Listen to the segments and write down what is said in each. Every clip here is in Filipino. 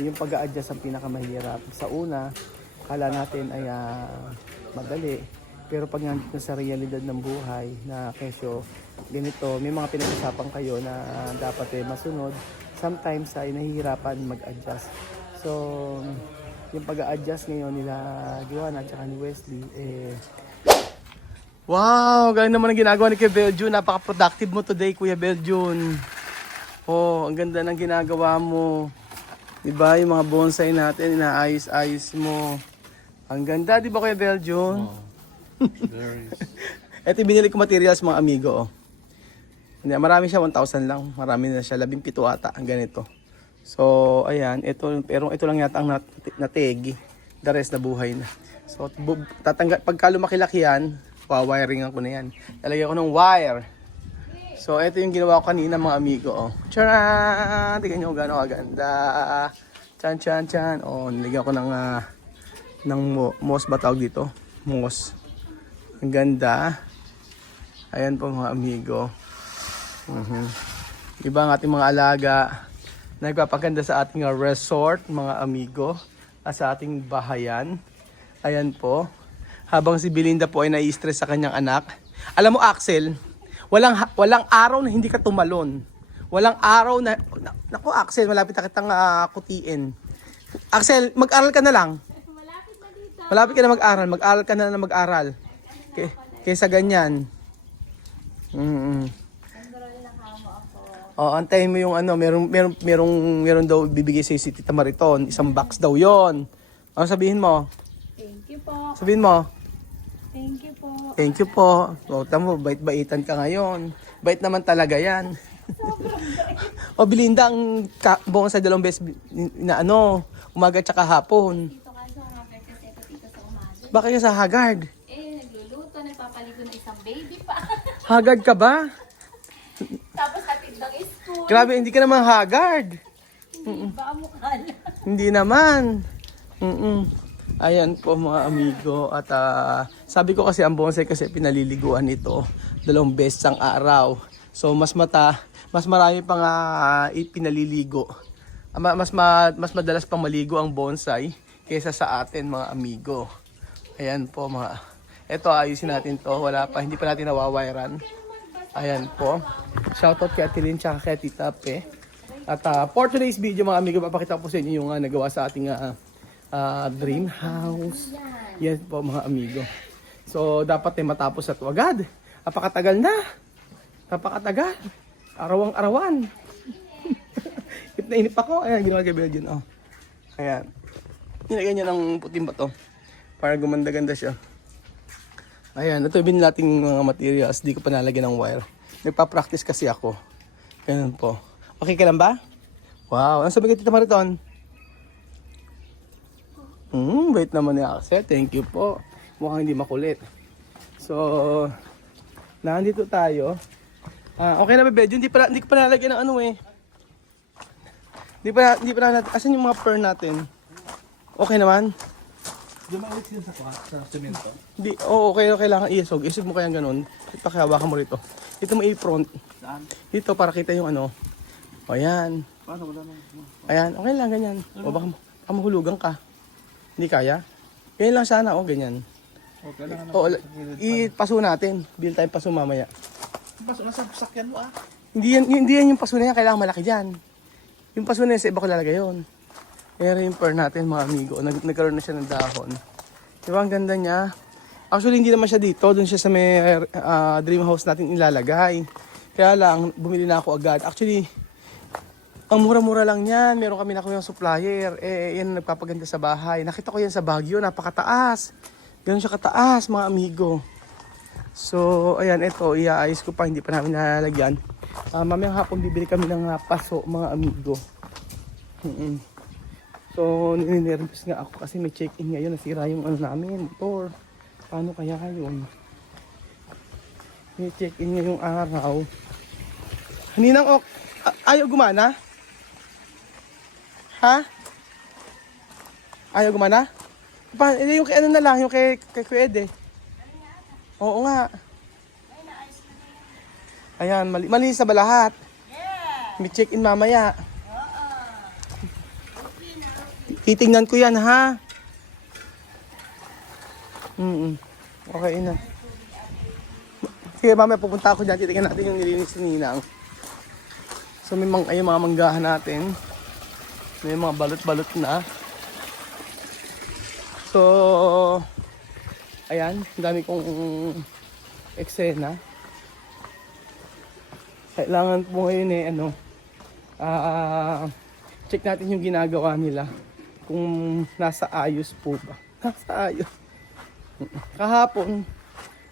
yung pag-a-adjust ang pinakamahirap. Sa una, kala natin ay madali. Pero pag nandito sa realidad ng buhay na kesyo, ganito, may mga pinag-usapan kayo na dapat masunod. Sometimes ay nahihirapan mag-adjust. So, yung pag-a-adjust ngayon nila Joanna at ni Wesley, wow! Galing naman ang ginagawa ni Kuya Beljun. Napaka-productive mo today, Kuya Beljun. Oh, ang ganda ng ginagawa mo. Diba, yung mga bonsai natin, inaayos-ayos mo. Ang ganda, di ba Kuya Beljun? Oh, very. Ito binili ko materials mga amigo. Oh. Hindi, marami siya, 1,000 lang. Marami na siya, 17 ata, ang ganito. So, ayan, pero ito lang yata ang nategi. The rest na buhay na. So, pagka lumaki-laki yan, wiring ko na yan. Lalagyan ko ng wire. So, ito yung ginawa ko kanina mga amigo. Oh. Tcharan! Tingnan nyo gano'ng kaganda. Chan, chan, chan. Oh, nilagyan ko ng moss ba tawag dito? Moss. Ang ganda. Ayan po mga amigo. Iba ang ating mga alaga. Nagpapaganda sa ating resort mga amigo. At sa ating bahayan. Ayan po. Habang si Belinda po ay nai-stress sa kanyang anak. Alam mo Axel, walang araw na hindi ka tumalon. Walang araw na naku Axel, malapit na kitang kutiin. Axel, mag-aral ka na lang. Malapit na dito. Malapit ka na mag-aral. Mag-aral ka na mag-aral. Kaysa ganyan. Oh, antayin mo yung ano, meron daw bibigay sa si Tita Mariton, isang box daw 'yon. Ano sabihin mo? Thank you po. Sabihin mo. Thank you po. Thank you po. O, tamo, bait-baitan ka ngayon. Bait naman talaga 'yan. O Belinda, ang buong sa dalawang beses na ano, umaga tsaka hapon. Dito ka sa Haggard kasi ako dito sa umaga. Bakit ka sa Haggard? Nagluluto, nagpapaligo ng isang baby pa. Haggard ka ba? Tapos hatid ng school. Grabe, hindi ka naman Haggard. Hindi ba ang mukha niya? Hindi naman. Ayan po mga amigo. At sabi ko kasi ang bonsai kasi pinaliliguan ito 2 beses ang araw. So mas marami pang pinaliligo. Mas madalas pang maligo ang bonsai kaysa sa atin mga amigo. Ayan po mga. Ito ayusin natin to. Hindi pa natin nawawiran. Ayan po. Shoutout kay Atilin tsaka kay Tita Pe. At for today's video mga amigo, papakita ko po sa inyo yung nagawa sa ating dream house. Yes po mga amigo. So dapat matapos at agad. Napakatagal na. Napakatagal. Arawang-arawan. Inip na inip ako. Ayan, ginawa kay Belgian. Oh. Ayan. Nilagyan niya ng puting bato para gumanda-ganda siya. Ayan, ito yung nating mga materials. Di ko pa nalagyan ng wire. Nagpa-practice kasi ako. Ganun po. Okay ka lang ba? Wow. Ano sabi kay Tita Mariton? Wait naman ni Axel. Thank you po. Mukhang hindi makulit. So, nandito tayo. Okay na ba, Bedyo? Hindi ko pa nalagyan ng ano eh. Hindi pa natin. Asan yung mga fern natin? Okay naman? Di maulit yun sa semento? Hindi. Oo, okay. Kailangan iisog. Isog mo kayang ganun. Pakihawakan mo rito. Ito mo i-front. Saan? Dito para kita yung ano. O yan. Paano? Wala nang... Ayan. Okay lang, ganyan. O baka mahulugan ka. Hindi kaya? Ganyan lang sana. O, ganyan. Okay lang. O, ipaso natin. Build time paso mamaya. Paso na sa sakyan mo Hindi yan yung paso na yan. Kailangan malaki dyan. Yung paso na yan sa iba ko lalagay yun. Pero yung per natin mga amigo. Nagkaroon na siya ng dahon. Diba ang ganda niya? Actually hindi naman siya dito. Doon siya sa may dream house natin ilalagay. Kaya lang bumili na ako agad. Actually ang mura-mura lang yan. Meron kami na yung supplier. Yan nagpapaganda sa bahay. Nakita ko yan sa Baguio. Napakataas. Ganun siya kataas mga amigo. So ayan, ito iaayos ko pa. Hindi pa namin nalalagyan. Mamayang hapon bibili kami ng paso mga amigo. So ninervous nga ako kasi may check-in ngayon. Nasira yung ano namin, motor. Paano kaya yun? May check-in ngayong araw. Haninang ayaw gumana? Ha? Ayaw gumana? Yung kay ano na lang, yung kay Kuya Ede. Oo nga. Ayan, malinis na ba lahat? Yeah. May check-in mamaya. Titingnan ko yan, ha? Okay na. Sige, mamaya pupunta ako dyan. Titingnan natin yung nilinis ni Ninang. So, may mga manggahan natin. May mga balot-balot na. So, ayan. Ang dami kong eksena. Kailangan po ngayon check natin yung ginagawa nila. Kung nasa ayos po ba. Nasa ayos. Kahapon,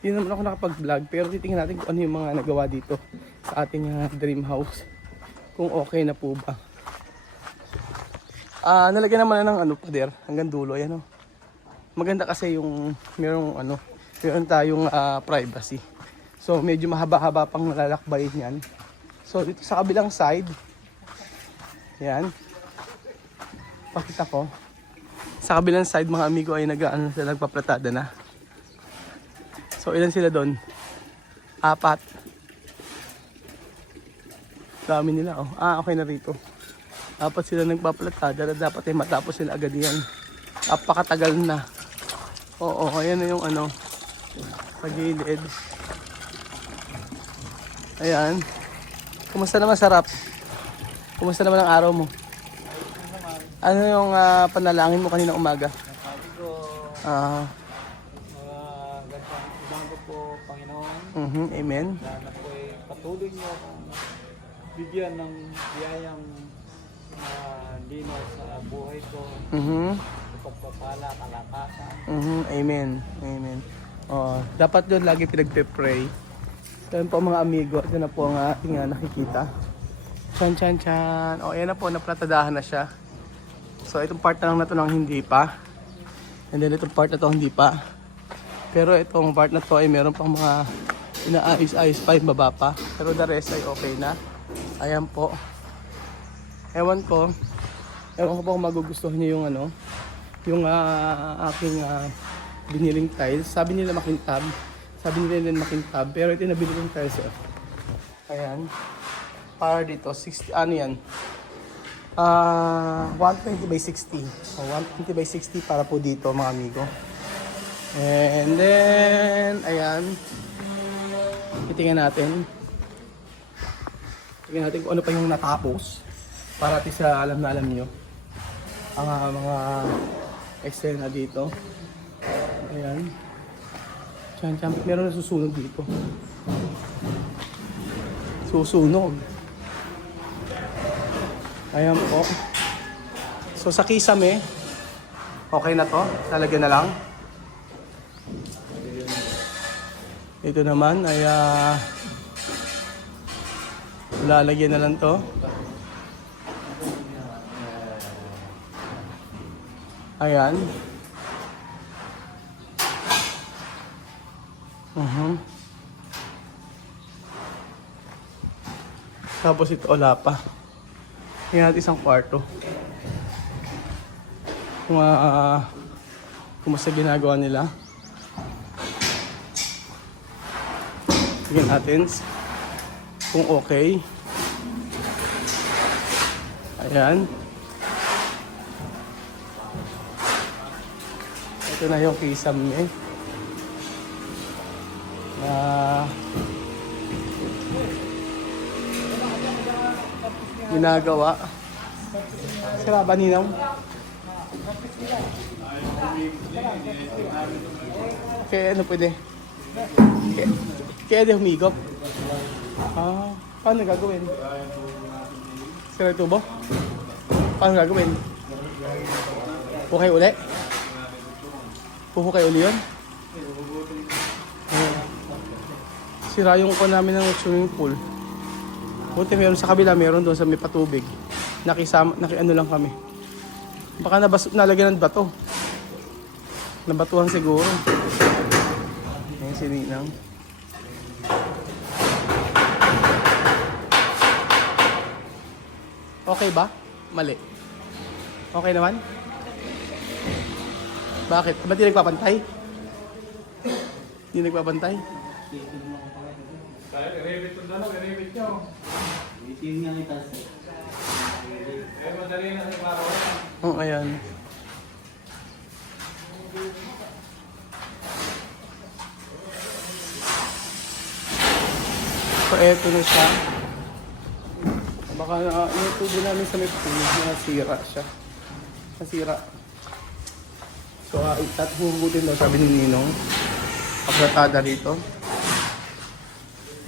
hindi naman ako nakapag-vlog. Pero titingnan natin kung ano yung mga nagawa dito sa ating dream house. Kung okay na po ba. Nalagyan naman na ng pader hanggang dulo. Ayan, maganda kasi yung meron tayong privacy. So medyo mahaba-haba pang nalalakbayin yan. So dito sa kabilang side, yan. Pakita ko. Sa kabilang side mga amigo ay nagpaplatada na. So ilan sila doon? 4. Dami nila okay na rito. 4 sila nagpaplatada na dapat ay matapos sila agad yan. Napakatagal na. Oo, ayan na yung sa gilid. Ayan. Kumusta naman, sarap? Kumusta naman ang araw mo? Ano yung panalangin mo kanina umaga? Sabi ko, gandang umaga po, Panginoon. Amen. Sana po ay patuloy niyo akong bigyan ng biyayang linaw sa buhay ko. Pagpapala, kalakasan. Amen. Amen. Dapat doon lagi pinagpe-pray. So yun po mga amigo, ito na po ang ating nakikita. Chan. Ayan na po, naplatadahan na siya. So itong part na lang na ito nang hindi pa. And then itong part na ito hindi pa. Pero itong part na ito ay meron pang mga inaayos-ayos pa yung baba pa. Pero the rest ay okay na. Ayan po. Ewan ko po kung magugustuhan niyo yung yung aking biniling tiles. Sabi nila makintab. Pero ito yung nabili kong tiles. Ayan. Para dito, 60, yan? 120 by 60. 120 by 60 para po dito mga amigo. And then, ayan. Titingnan natin. Tingnan natin kung ano pa yung natapos. Para at isa alam na alam nyo. Ang mga eksena dito. Ayan. Chan. Meron na susunog dito. Susunog. Ayan po. So sa kisame, okay na to. Lalagyan na lang. Ito naman ay lalagyan na lang to. Ayan. Tapos ito wala pa. Tingnan natin isang kwarto. Kumusta ginagawa nila. Tingnan natin kung okay. Ayan. Ito na yung kisame. Ginagawa. Sira ba ninaw? Kaya ano pwede? Kaya di humigop? Paano gagawin? Sira yung tubo? Paano gagawin? Hukay uli? Huhukay uli yun? Sira yung ko namin ng swimming pool. Buti meron sa kabila, meron doon sa may patubig. Nakiano lang kami. Baka nalagyan ng bato. Nabatuhan siguro. Ayan si Ninang. Okay ba? Mali. Okay naman? Bakit? Ba't di nagpapantay? Di nagpapantay? Revit nyo. Itin nga itaas. madali na sa klaro. Ayan. So, eto na siya. Baka yung tubo namin sa may pool, nasira siya. Nasira. So, hugutin daw, sabi ni Ninong. Paplatada rito.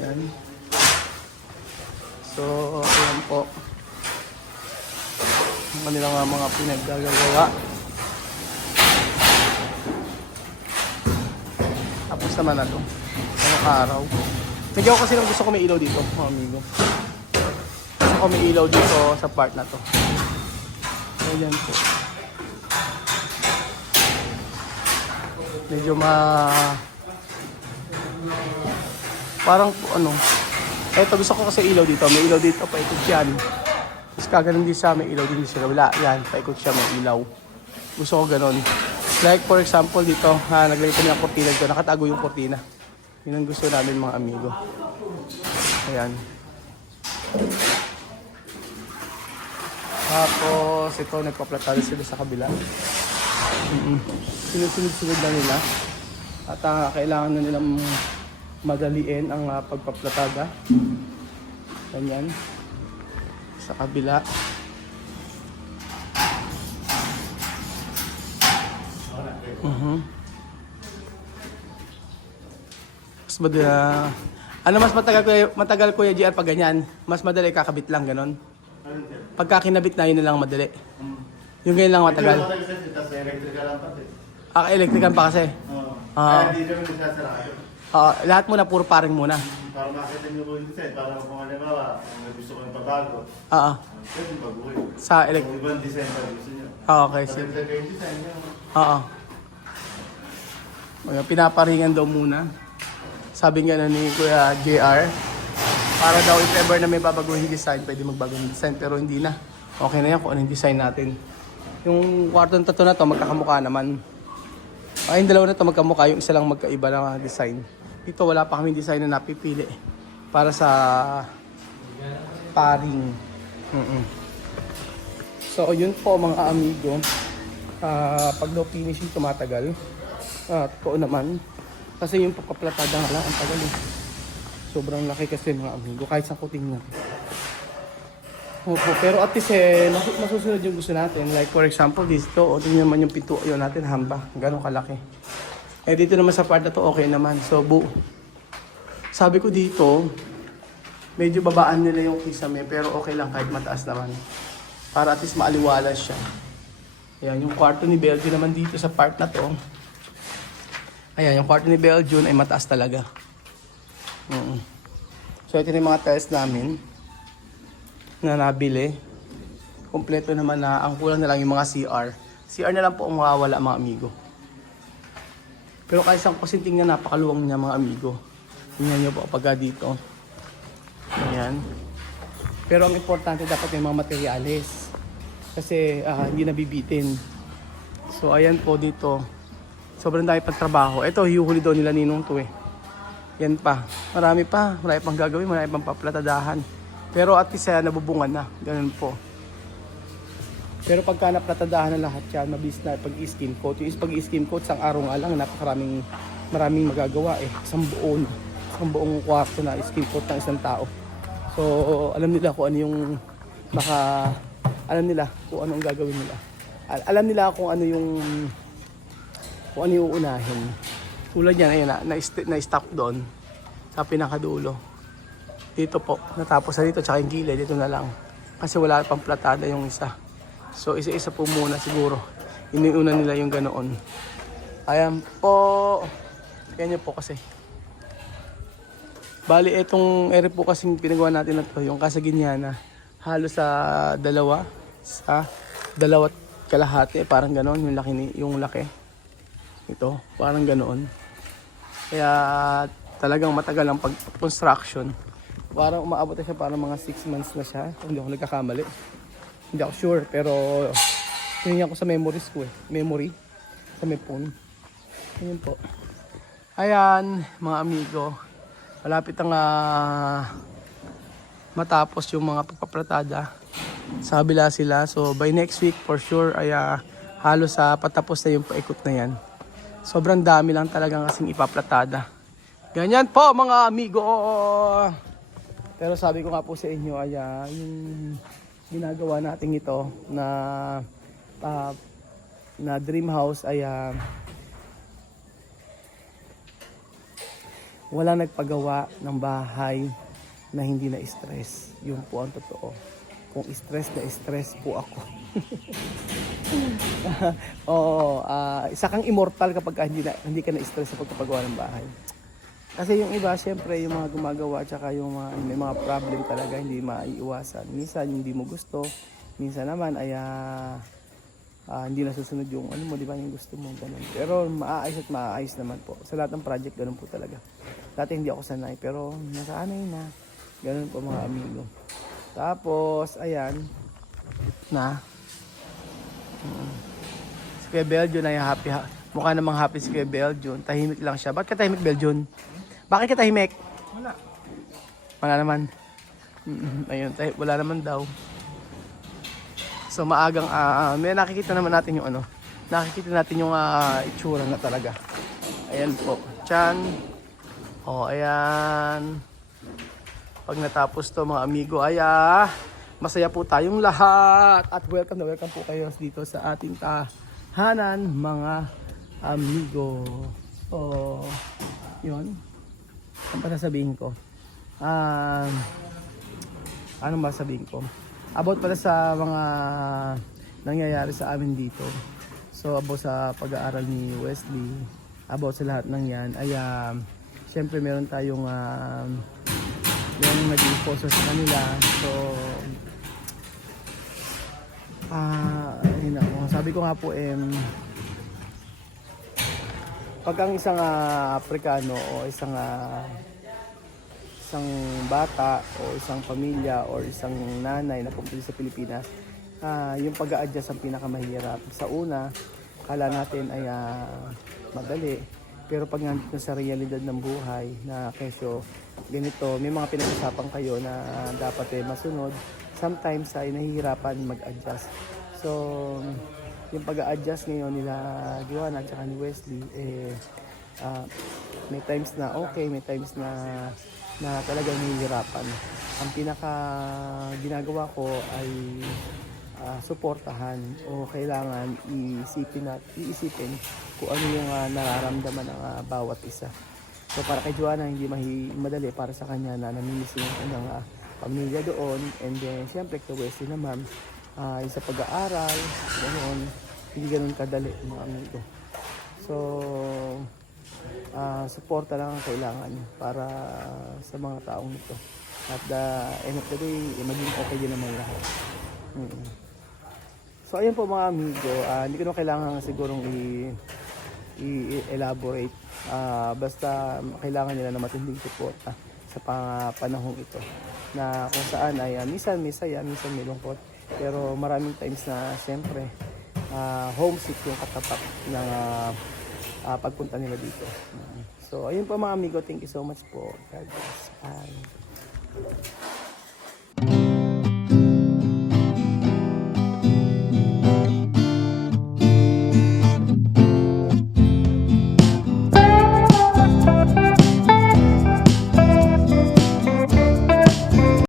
Yan. So, ayan po. Ang kanilang mga pinaggagawa. Tapos naman na to. Ang araw. Medyo kasi lang gusto ko may ilaw dito, mga amigo. Gusto ko may ilaw dito sa part na to. Ayan po. Medyo parang ano. Eto, gusto ko kasi ilaw dito. May ilaw dito, paikot yan. Tapos kaganon din siya, may ilaw din siya. Wala, yan, paikot siya, may ilaw. Gusto ko ganon. Like for example dito, naglagay kami ng kortina dito. Nakatago yung kortina. Yun ang gusto namin mga amigo. Ayan. Tapos ito, nagpa-platado sila sa kabila. Sinusunod-sunod na nila. At kailangan na nilang madaliin ang pagpaplatada. Ganyan. Sa kabila. Mas madali. Ano mas matagal Kuya JR pag ganyan? Mas madali kakabit lang ganon. Pagka kinabit na yun na lang madali. Yung ganyan lang matagal. Electrical pa kasi. Hindi naman nasasarado. Lahat muna puro paring muna. Para makita nyo po yung design, para kung halimbawa, kung gusto ko yung pabago, pwede baguhin. Sa Kung ibang design pa gusto nyo. okay, sige. Pagkagay yung design nyo. Pinaparingan daw muna. Sabi nga na ni Kuya JR, para daw if ever na may babaguhin design, pwede magbago ng design. Pero hindi na. Okay na yan kung anong design natin. Yung kwartong tato na to, magkakamukha naman. Yung dalawa na to magkamukha, yung isa lang magkaiba na design. Dito wala pa kaming design na napipili para sa paring. So yun po mga amigo. Pag daw finishing tumatagal. Totoo naman. Kasi yung pagpaplatada nga lang ang tagal eh. Sobrang laki kasi mga amigo. Kahit sa kuting natin. Opo, pero at least masusunod yung gusto natin. Like for example, dito, o tingnan naman yung pinto yun natin, hamba. Gano'ng kalaki. Dito naman sa part na to, okay naman. So, sabi ko dito, medyo babaan nila yung kisame, pero okay lang kahit mataas naman. Para at least maaliwalas siya. Ayan, yung kwarto ni Belgium naman dito sa part na to. Ayan, yung kwarto ni Belgium ay mataas talaga. So, ito yung mga tiles namin na nabili. Kompleto naman na, ang kulang na lang yung mga CR. CR na lang po ang mawawala mga amigo. Pero kahit saan ko kasi tingnan, napakaluwang niya mga amigo. Tingnan nyo po pagka dito. Ayan. Pero ang importante dapat may mga materyales. Kasi hindi nabibitin. So ayan po dito. Sobrang dami pang trabaho. Ito, hiuhuli daw nila Ninong to eh. Yan pa. Marami pang gagawin, marami pang paplatadahan. Pero at least nabubungan na. Ganun po. Pero pagka naplatadahan na lahat yan, mabilis na pag-i-skim coat. Yung pag-i-skim coat, isang araw nga lang, maraming magagawa eh. Isang buong kwarto na skim coat ng isang tao. So, alam nila kung ano yung alam nila kung ano ang gagawin nila. Alam nila kung ano yung uunahin. Tulad yan, ayun na-stop doon sa pinakadulo. Dito po, natapos na dito, tsaka yung gilid, dito na lang. Kasi wala pang platada yung isa. So, isa-isa po muna siguro. Iniuna nila yung ganoon. Ayan po. Ganyan po kasi. Bali, itong ere po kasing pinagawa natin na to, yung Casaguiñana, halos sa dalawat kalahati, parang ganoon yung laki. Ito, parang ganoon. Kaya talagang matagal ang pag-construction. Parang umaabot na siya, parang mga 6 months na siya. Hindi ako nagkakamali. Hindi ako sure, pero tingnan ko sa memories ko eh. Memory sa may phone. Ayan po. Ayan, mga amigo. Malapit ang matapos yung mga pagpaplatada. Sa kabila sila. So by next week for sure ay halos sa patapos na yung paikot na yan. Sobrang dami lang talagang kasing ipaplatada. Ganyan po mga amigo. Pero sabi ko nga po sa inyo ay yung ginagawa natin ito na dream house ay wala nagpagawa ng bahay na hindi na stress. Yun po ang totoo. Kung stress na stress po ako. Oo, isa kang immortal kapag hindi ka na stress sa pagpapagawa ng bahay. Kasi yung iba, syempre, yung mga gumagawa, tsaka yung may mga problem talaga, hindi maiiwasan. Minsan, hindi mo gusto. Minsan naman, ay hindi nasusunod yung ano mo, di ba, yung gusto mo, ganun. Pero maaayos at maaayos naman po. Sa lahat ng project, ganun po talaga. Dati hindi ako sanay, pero nasanay na. Ganun po mga amigo. Tapos, ayan, si Kuya Belgian ay happy. Mukha namang happy si Kuya Belgian. Tahimik lang siya. Ba't ka tahimik, Belgian? Bakit ka tahimik? Wala naman. Ayun, wala naman daw. So maagang, may nakikita naman natin yung nakikita natin yung itsura na talaga. Ayan po. Chan. Ayan. Pag natapos to mga amigo, masaya po tayong lahat. At welcome po kayo dito sa ating tahanan, mga amigo. Yun. Ano pa sasabihin ko? Ano ba sabihin ko? About pala sa mga nangyayari sa amin dito. So about sa pag-aaral ni Wesley, about sa lahat ng yan, ay syempre meron tayong yung nag-sponsor sa kanila. So sabi ko nga po pag ang isang Aprikano o isang bata o isang pamilya o isang nanay na pumunta sa Pilipinas, yung pag-a-adjust ang pinakamahirap. Sa una, kala natin ay madali. Pero pag nandito sa realidad ng buhay na kesyo ganito, may mga pinag-usapan kayo na dapat masunod. Sometimes ay nahihirapan mag-adjust. So, yung pag-a-adjust ngayon nila Joanna at saka ni Wesley, may times na okay, may times na talagang nahihirapan. Ang pinaka ginagawa ko ay suportahan o kailangan iisipin kung ano yung nararamdaman ng bawat isa. So para kay Joanna hindi madali, para sa kanya na namimiss yung kanyang pamilya doon, and then siyempre kay Wesley naman sa pag-aaral, ganoon, hindi ganoon kadali mga amigo. So suporta lang ang kailangan para sa mga taong ito. At the end of the day, maging okay din naman lahat. So ayun po mga amigo, hindi ko na kailangan sigurong i-elaborate. Basta kailangan nila na matinding suporta sa panahong ito. Na kung saan ay minsan may saya, minsan may lungkot. Pero maraming times na siyempre homesick yung katapat ng pagpunta nila dito. So ayun po mga amigo, thank you so much po. God bless. Bye.